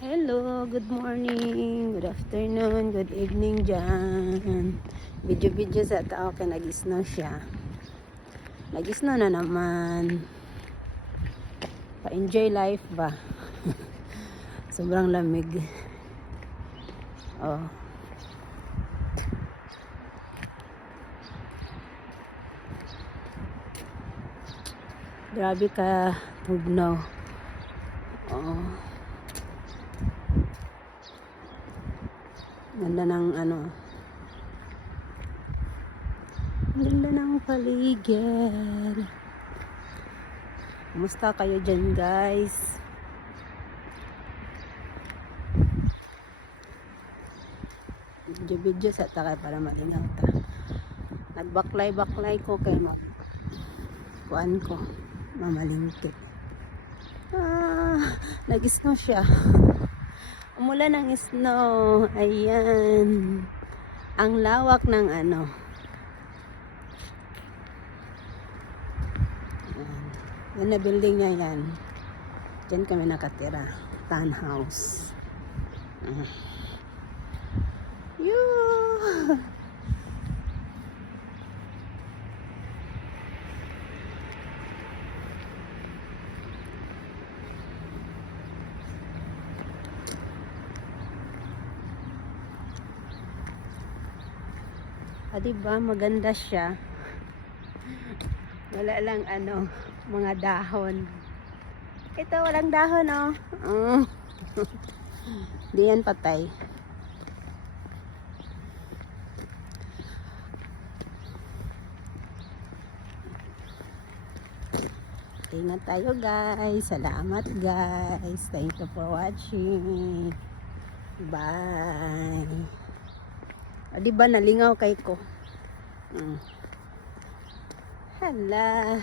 Hello, good morning, good afternoon, good evening dyan. Video sa tao kaya nag-snow siya. Nag-snow na naman. Pa-enjoy life ba? Sobrang lamig. Oh. Grabe ka tugnaw. Oh. Ganda ng ganda ng paligid. Kumusta kayo dyan, guys? Video sa takay para malingaw ta. Nagbaklay ko kay kuan ko mamalingkit. Nag-snow siya. Umulan ng snow. Ayan. Ang lawak ng yan na building niya yan. Diyan kami nakatira. Townhouse. Yoo! Diba maganda siya. Wala lang mga dahon. Ito walang dahon Di yan patay. Ingat tayo, guys. Salamat, guys. Thank you for watching. Bye. Diba nalingaw kay ko? Hala.